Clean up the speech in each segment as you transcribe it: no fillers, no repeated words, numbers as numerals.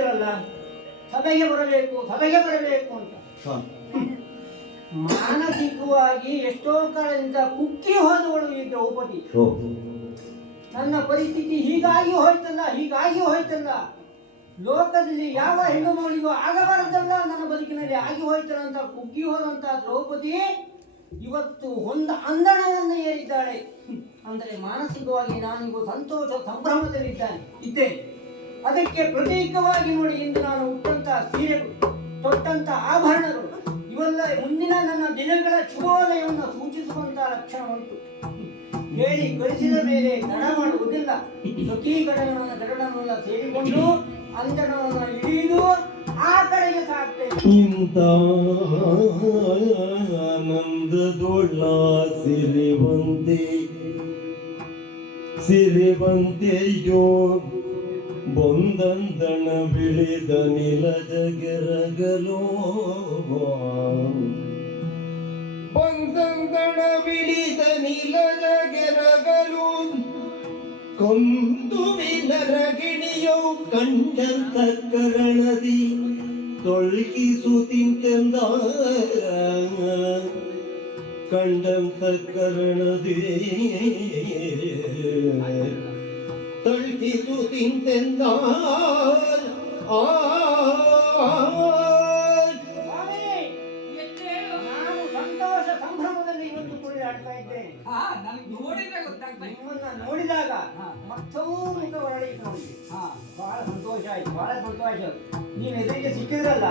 ಇರಲ್ಲ, ಸಭೆಗೆ ಬರಬೇಕು ಸಭೆಗೆ ಬರಬೇಕು ಅಂತ ಮಾನಸಿಕವಾಗಿ ಎಷ್ಟೋ ಕಾಲದಿಂದ ಕುಕ್ಕಿ ಹೋದವಳು ಈ ದ್ರೌಪದಿ. ನನ್ನ ಪರಿಸ್ಥಿತಿ ಹೀಗಾಗಿ ಹೋಯ್ತಲ್ಲ, ಲೋಕದಲ್ಲಿ ಯಾವ ಹೆಣ್ಣು ಮಗಳಿಗೂ ಆಗಬಾರದಲ್ಲ, ನನ್ನ ಬದುಕಿನಲ್ಲಿ ಆಗಿ ಹೋಯ್ತಲ್ಲ ಅಂತ ಕುಗ್ಗಿ ಹೋದಂತ ದ್ರೌಪದಿ ಇವತ್ತು ಒಂದು ಅಂದಣವನ್ನು ಏರಿದ್ದಾಳೆ. ಅಂದರೆ ಮಾನಸಿಕವಾಗಿ ನಾನಿಗೂ ಸಂತೋಷ ಸಂಭ್ರಮದಲ್ಲಿದ್ದೇನೆ. ಅದಕ್ಕೆ ಪ್ರತೀಕವಾಗಿ ನೋಡಿ ಇಂದು ನಾನು ಉಟ್ಟಂತ ಸೀರೆಗಳು, ತೊಟ್ಟಂತ ಆಭರಣಗಳು ಇವೆಲ್ಲ ಮುಂದಿನ ನನ್ನ ದಿನಗಳ ಶುಭೋದಯವನ್ನು ಸೂಚಿಸುವಂತಹ ಲಕ್ಷಣ ಉಂಟು. ಹೇಳಿ ಕಳಿಸಿದ ಮೇಲೆ ತಡ ಮಾಡುವುದಿಲ್ಲ. ಗಡನವನ್ನು ಸೇರಿಕೊಂಡು ಅಂಜನವನ್ನು ಹಿಡಿದು ಆ ಕಡೆಗೆ ಸಾಕ್ತೇನೆ. ಇಂಥ ಆನಂದದೊಳ್ಳ ಸಿರಿವಂತೆಯೋ ಬಂದಂದಣ ಬಿಳಿದ ನಿಲಜಗೆರಗಲೋ ಬಂದಂದಣ ಬಿಳಿದ ನಿಲಜಗೆರಗಲು ಕೊಂದುವಿನ ರಗಿಣಿಯೋ ಕಂಡಂತ ಕರಣದಿ ತೊಳ್ಗಿಸುತ್ತಿಂತೆಂದ ಕಂಡಂತ ಕರಣದಿ ತೊಳ್ಗಿಸುತ್ತಿಂತೆಂದ ನಾನು ಸಂತೋಷ ಸಂಭ್ರಮದಲ್ಲಿ ಇವತ್ತು ಕುಣಿದಾಡ್ತಾ ಇದ್ದೇನೆ. ನಿಮ್ಮನ್ನ ನೋಡಿದಾಗ ಮತ್ತೂ ಮುಖ ಹೊರಳಿಗೆ ನೋಡಿ ಬಹಳ ಸಂತೋಷ ಆಯ್ತು. ನೀವು ಎದುರಿಗೆ ಸಿಕ್ಕಿದ್ರಲ್ಲ,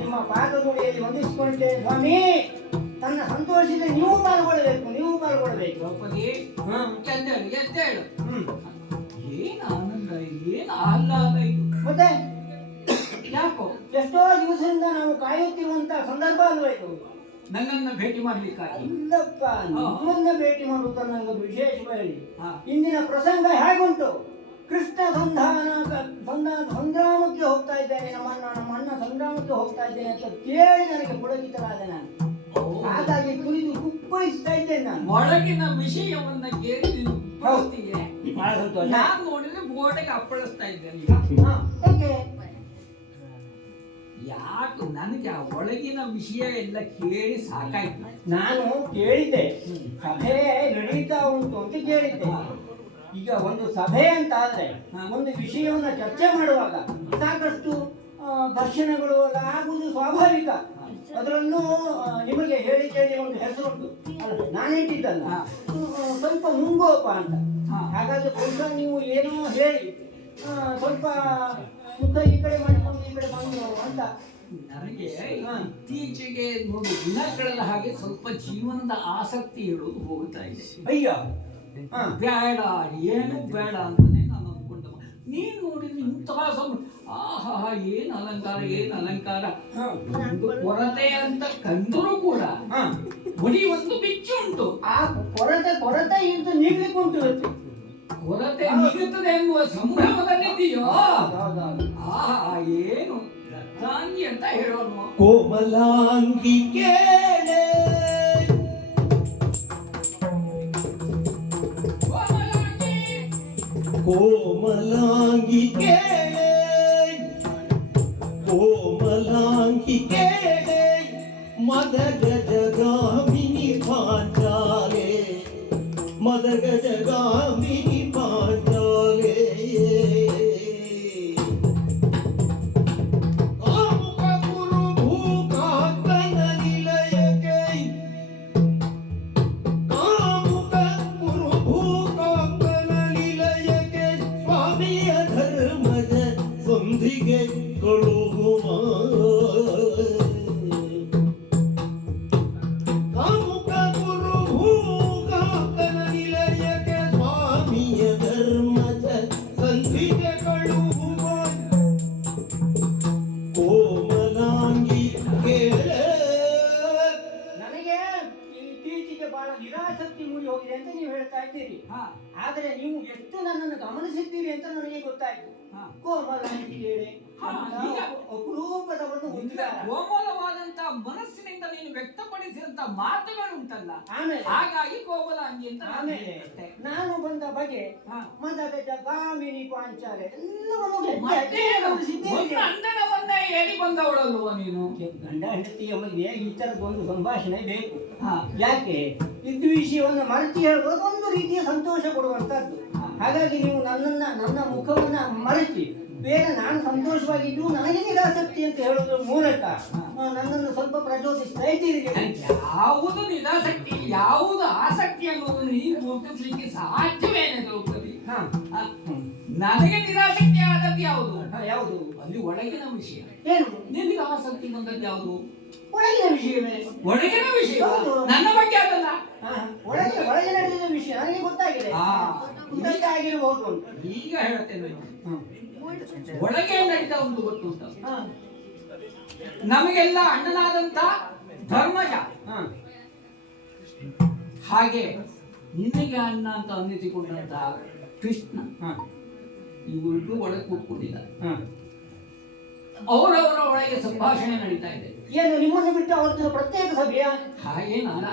ನಿಮ್ಮ ಪಾದದೊಡೆಯಲ್ಲಿ ವಂದಿಸಿಕೊಂಡಿದ್ದೇನೆ ಸ್ವಾಮಿ. ತನ್ನ ಸಂತೋಷದಲ್ಲಿ ನೀವು ಪಾಲ್ಗೊಳ್ಳಬೇಕು. ಏನು ಆನಂದ, ಏನು ಆಹ್ಲಾದ ಇದು. ಮತ್ತೆ ಯಾಕೋ ಎಷ್ಟೋ ದಿವಸದಿಂದ ನಾವು ಕಾಯುತ್ತಿರುವಂತ ಸಂದರ್ಭ ಅಲ್ವಾ ಇದು? ನನ್ನನ್ನು ಭೇಟಿ ಮಾಡ್ಲಿಕ್ಕಾಗಿ ಇಲ್ಲಪ್ಪ, ನಮ್ಮನ್ನ ಭೇಟಿ ಮಾಡುತ್ತ ನಂಗೆ ವಿಶೇಷವಾಗಿ ಇಂದಿನ ಪ್ರಸಂಗ ಹೇಗುಂಟು? ಕೃಷ್ಣ ಸಂಗ್ರಾಮಕ್ಕೆ ಹೋಗ್ತಾ ಇದ್ದೇನೆ, ನಮ್ಮ ಅಣ್ಣ ಸಂಗ್ರಾಮಕ್ಕೆ ಹೋಗ್ತಾ ಇದ್ದೇನೆ ಅಂತ ಕೇಳಿ ನನಗೆ ಪುಳಕಿತರಾದ ನಾನು. ಹಾಗಾಗಿ ಕುಳಿತು ಕುಪ್ಪಳಿಸ್ತಾ ಇದ್ದೇನೆ. ನಾನು ಒಳಗಿನ ವಿಷಯವನ್ನ ಕೇಳಿ ನಾನು ನೋಡಿದ್ರೆ ಗೋಡೆಗೆ ಅಪ್ಪಳಿಸ್ತಾ ಇದ್ದೇನೆ. ಯಾಕೆ ನನಗೆ ಆ ಒಳಗಿನ ವಿಷಯ ಎಲ್ಲ ಕೇಳಿ ಸಾಕಾಯ್ತು. ನಾನು ಕೇಳಿದ್ದೆ, ಸಭೆ ನಡೀತಾ ಉಂಟು ಅಂತ ಕೇಳಿದ್ದೆ. ಈಗ ಒಂದು ಸಭೆ ಅಂತ ಆದ್ರೆ ಒಂದು ವಿಷಯವನ್ನ ಚರ್ಚೆ ಮಾಡುವಾಗ ಸಾಕಷ್ಟು ಘರ್ಷಣೆಗಳು ಎಲ್ಲ ಆಗುವುದು ಸ್ವಾಭಾವಿಕ. ಅದರಲ್ಲೂ ನಿಮಗೆ ಹೇಳಿ ಕೇಳಿ ಒಂದು ಹೆಸರುಂಟು ಅಲ್ಲ, ನಾನಿಟ್ಟಿದ್ದಲ್ಲ, ಸ್ವಲ್ಪ ಮುಂಗೋಪ ಅಂತ. ಹಾಗಾದ್ರೆ ಬಹುಶಃ ನೀವು ಏನೋ ಹೇಳಿ ಸ್ವಲ್ಪ ಮುಖ ಈ ಕಡೆ ಮಾಡಿಕೊಂಡು ಈ ಕಡೆ ಬಂದು ಅಂತ. ನನಗೆ ಇತ್ತೀಚೆಗೆ ನೋಡಿ ದಿನಗಳೆಲ್ಲ ಹಾಗೆ ಸ್ವಲ್ಪ ಜೀವನದ ಆಸಕ್ತಿ ಹೇಳೋದು ಹೋಗ್ತಾ ಇದೆ. ಅಯ್ಯ ಬೇಡ, ಏನು ಬೇಡ ಅಂತಾನೆ ನಾನು ಅಂದ್ಕೊಂಡ. ನೀನ್ ನೋಡಿದ್ರೆ ಇಂತಹ ಆಹಾ ಏನ್ ಅಲಂಕಾರ. ಒಂದು ಕೊರತೆ ಅಂತ ಕಂದರೂ ಕೂಡ ಬರೀ ಒಂದು ಬಿಚ್ಚು ಉಂಟು. ಆ ಕೊರತೆ ಇದು ನೀಗ್ಲಿಕ್ಕೆ ಉಂಟು. ಕೊರತೆ ನಿಗುತ್ತದೆ ಎನ್ನುವ ಸಂಭ್ರಮದಲ್ಲಿದೆಯೋ ಆಹಾ ಏನು ರತ್ನಾಂಗಿ ಅಂತ ಹೇಳೋಣ. ಕೋಮಲಾಂಗಿ ಕೇಳೆ ಕೋಮಲಾಂಗಿ ಕೇಳೆ ಮದಗಜಗಾಮಿನಿ ಪಾಂಚಾಲೆ ಮದಗಜಗಾಮಿನಿ ಪಾಂಚಾಲೆ ಕಾಮುಕ ಗುರು ಭೂಕಾಂತನ ನಿಲಯಕ್ಕೆ ಸ್ವಾಮಿಯ ಧರ್ಮದ ಸಂಧಿಗೆ ಕೊಡುವ ಕಾಮುಕ ಗುರು ಭೂಕಾಂತನ ನಿಲಯಕ್ಕೆ ಸ್ವಾಮಿಯ ಧರ್ಮದ ಸಂಧಿಗೆ ಕೊಡುವ ಕೋಮಲಾಂಗಿ ಕೇಳೆ. ನನಗೆ ಇತ್ತೀಚೆಗೆ ಬಹಳ ನಿರಾಸಕ್ತಿ ಮೂಡಿ ಹೋಗಿದೆ ಅಂತ ನೀವು ಹೇಳ್ತಾ ಇದ್ದೀರಿ. ಆದರೆ ನೀವು ಎಷ್ಟು ನನ್ನನ್ನು ಗಮನಿಸಿದ್ದೀರಿ ಅಂತ ನನಗೆ ಗೊತ್ತಾಯ್ತು. ಕೋಮಲಾಂಗಿ ಕೇಳೆ ಅಪರೂಪದ ಒಂದು ಕೋಮಲವಾದಂತಹ ಮನಸ್ಸಿನಿಂದ ನೀನು ವ್ಯಕ್ತಪಡಿಸಿದಂತ ಮಾತುಗಳುಂಟಲ್ಲ, ಹಾಗಾಗಿ ಕೋಮಲಾಂಗಿ ಅಂತ. ಆಮೇಲೆ ನಾನು ಬಂದ ಬಗೆ ಮದಗಜ ಗಾಮಿನಿ ಪಾಂಚಾಲೆ ಎಲ್ಲವನ್ನು ಬಂದವಳಲ್ವ ನೀನು? ಗಂಡ ಹೆಂಡತಿಯ ಮಧ್ಯೆ ಈ ತರದೊಂದು ಸಂಭಾಷಣೆ ಬೇಕು. ಹಾ. ಯಾಕೆ ಇದ್ದ ವಿಷಯವನ್ನು ಮರೆತಿ ಹೇಳುವುದು ಒಂದು ರೀತಿಯ ಸಂತೋಷ ಕೊಡುವಂತದ್ದು. ಹಾಗಾಗಿ ನೀವು ನನ್ನ ಮುಖವನ್ನ ಮರೆತಿ ಬೇರೆ ನಾನು ಸಂತೋಷವಾಗಿದ್ದು ನನಗೆ ನಿರಾಸಕ್ತಿ ಅಂತ ಹೇಳೋದ್ರ ಮೂಲಕ ನನ್ನನ್ನು ಸ್ವಲ್ಪ ಪ್ರಚೋದಿಸ್ತಾ ಇದ್ದೀರಿ. ಯಾವುದು ನಿರಾಸಕ್ತಿ ಯಾವುದು ಆಸಕ್ತಿ ಅನ್ನೋದನ್ನು ನೀನು ಗುರುತಿಸ್ಲಿಕ್ಕೆ ಸಾಧ್ಯವೇನೆ ದ್ರೌಪದಿ? ನನಗೆ ನಿರಾಸಕ್ತಿ ಆದದ್ದು ಯಾವುದು? ಯಾವುದು? ಅಲ್ಲಿ ಒಳಗಿನ ವಿಷಯ. ಏನು ನಿನಗೆ ಆಸಕ್ತಿ ಬಂದದ್ದು ಯಾವುದು? ಒಳಗಿನ ವಿಷಯವೇ. ಒಳಗಿನ ವಿಷಯ ಹೌದು. ನನ್ನ ಬಗ್ಗೆ ಅದಲ್ಲ. ಒಳಗೆ ನಡೆದಿದ್ದ ವಿಷಯ ನನಗೆ ಗೊತ್ತಾಗಿದೆ. ಆಗಿರಬಹುದು ಅಂತ ಈಗ ಹೇಳುತ್ತೇನೆ. ಒಳಗೆ ನಡೀತಾ ಉಂಟು ಗೊತ್ತುಂಟ. ನಮಗೆಲ್ಲ ಅಣ್ಣನಾದಂತ ಧರ್ಮಜ, ಹಾಗೆ ನಿನಗೆ ಅಣ್ಣ ಅಂತ ಅನ್ನಿಸಿಕೊಂಡಂತ ಕೃಷ್ಣ, ಇವುಗಳು ಒಳಗೆ ಕೂತ್ಕೊಂಡಿದ್ದಾರೆ. ಅವರವರ ಒಳಗೆ ಸಂಭಾಷಣೆ ನಡೀತಾ ಇದೆ. ಏನು ನಿಮ್ಮನ್ನು ಬಿಟ್ಟು ಅವ್ರದ್ದು ಪ್ರತ್ಯೇಕ ಸಭೆಯ? ಹಾಗೇನಲ್ಲ,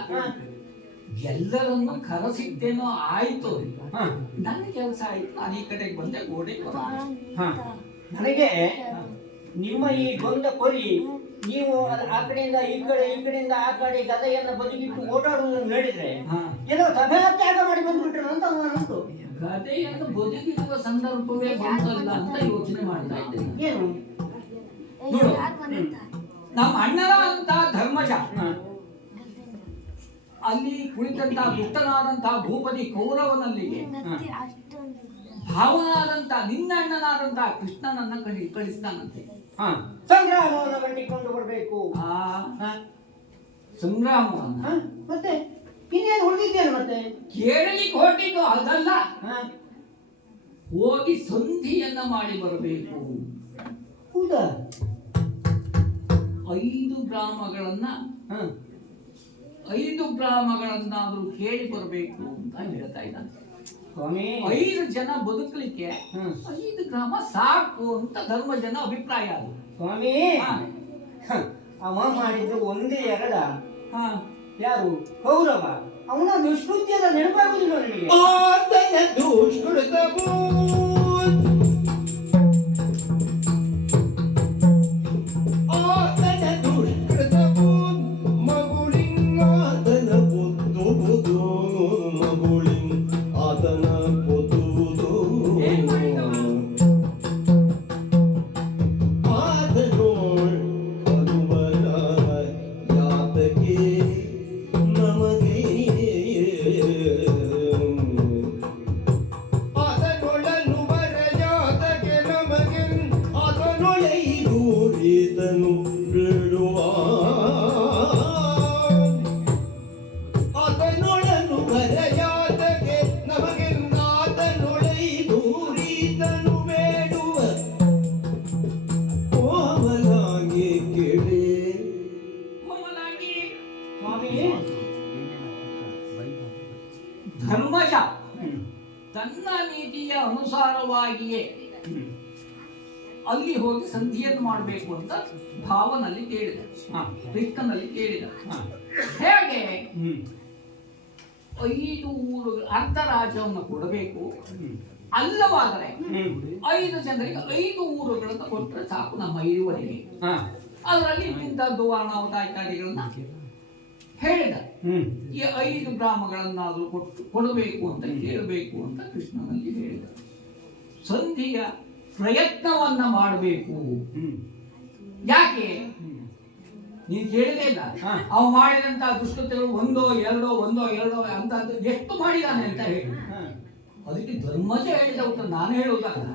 ಎಲ್ಲರನ್ನು ಕರೆಸಿದ್ದೇನೋ ಆಯ್ತು. ನನ್ನ ಕೆಲಸ ಆಯ್ತು, ನಾನು ಈ ಕಡೆಗೆ ಬಂದೆ, ಗೋಡೆ. ನನಗೆ ನಿಮ್ಮ ಈ ಗೊಂದ ಕೊರಿ ನೀವು ಆ ಕಡೆಯಿಂದ ಈ ಕಡೆ ಈ ಕಡೆಯಿಂದ ಆ ಕಡೆ ಗದೆಯನ್ನ ಬದುಕಿಟ್ಟು ಓಡಾಡುವುದನ್ನು ನೋಡಿದ್ರೆ ಏನೋ ಸಭಾತ್ಯಾಗ ಮಾಡಿ ಬಂದ್ಬಿಟ್ರು ಅಂತ ಅನ್ನಿಸ್ತು. ಗದೆಯನ್ನು ಬದುಕಿರುವ ಸಂದರ್ಭವೇ ಬಂತಲ್ಲ ಅಂತ ಯೋಚನೆ ಮಾಡ್ತಾ ಇದ್ದೇನೆ. ಏನು ನೋಡು, ನಮ್ಮ ಅಣ್ಣನಾದಂತ ಧರ್ಮಜ ಅಲ್ಲಿ ಕುಳಿತಂತ ದುಷ್ಟನಾದಂತಹ ಭೂಪತಿ ಕೌರವನಲ್ಲಿಗೆ ಭಾವನಾದಂತ ನಿನ್ನ ಅಣ್ಣನಾದಂತಹ ಕೃಷ್ಣನನ್ನ ಕಳಿಸ್ತಾನಂತೆ. ಸಂಗ್ರಾಮವನ್ನು ಕಂಡಿಕೊಂಡು ಬರಬೇಕು. ಸಂಗ್ರಾಮವನ್ನ ಮತ್ತೆ ಇನ್ನೇನು ಉಳಿದಿದ್ದೇನೆ ಮತ್ತೆ ಕೇಳಲಿಕ್ಕೆ ಹೊರಟಿದ್ದು ಅದಲ್ಲ, ಹೋಗಿ ಸಂಧಿಯನ್ನ ಮಾಡಿ ಬರಬೇಕು. ಹೌದಾ? 5 ಗ್ರಾಮಗಳನ್ನ 5 ಗ್ರಾಮಗಳನ್ನಾದ್ರೂ ಕೇಳಿ ಬರಬೇಕು ಅಂತ ಹೇಳ್ತಾ ಇದ್ದಾನೆ ಸ್ವಾಮಿ. 5 ಜನ ಬದುಕಲಿಕ್ಕೆ 5 ಗ್ರಾಮ ಸಾಕು ಅಂತ ಧರ್ಮಜನ ಅಭಿಪ್ರಾಯ ಅದು. ಸ್ವಾಮಿ, ಅವ ಮಾಡಿದ್ದು ಒಂದೇ ಎರಡ? ಯಾರು? ಕೌರವ. ಅವನ ದುಷ್ಕೃತ್ಯದ ನೆನಪಾಗುದಿಲ್ಲ ನಿಮಗೆ? ಆತನ ದುಷ್ಕೃತವು ಧರ್ಮಜ ತನ್ನ ನೀತಿಯ ಅನುಸಾರವಾಗಿಯೇ ಅಲ್ಲಿ ಹೋಗಿ ಸಂಧಿಯನ್ನು ಮಾಡಬೇಕು ಅಂತ ಭಾವನಲ್ಲಿ ಕೇಳಿದ, ಕೃಷ್ಣನಲ್ಲಿ ಕೇಳಿದ. ಹೇಗೆ 5 ಊರು ಅರ್ಧ ರಾಜ್ಯವನ್ನು ಕೊಡಬೇಕು, ಅಲ್ಲವಾದರೆ 5 ಜನರಿಗೆ 5 ಊರುಗಳನ್ನು ಕೊಟ್ಟರೆ ಸಾಕು ನಮ್ಮ ಇರುವರಿಗೆ. ಅದರಲ್ಲಿ ಇಂಥದ್ದು ಅನಾಹುತ ಇತ್ಯಾದಿಗಳನ್ನ ಹೇಳಿದ. ಈ 5 ಗ್ರಾಮಗಳನ್ನಾದ್ರೂ ಕೊಡಬೇಕು ಅಂತ ಕೇಳಬೇಕು ಅಂತ ಕೃಷ್ಣನಲ್ಲಿ ಹೇಳಿದ. ಸಂಧಿಯ ಪ್ರಯತ್ನವನ್ನ ಮಾಡಬೇಕು. ಯಾಕೆ ನೀನ್ ಕೇಳಿದೇ ಇಲ್ಲ. ಅವು ಮಾಡಿದಂತ ದುಷ್ಕೃತ್ಯಗಳು 1 2 ಅಂತ ಎಷ್ಟು ಮಾಡಿದಾನೆ ಅಂತ ಹೇಳಿ ಅದಕ್ಕೆ ಧರ್ಮಜ ಹೇಳಿದ ಉತ್ತರ ನಾನು ಹೇಳುವುದಲ್ಲ.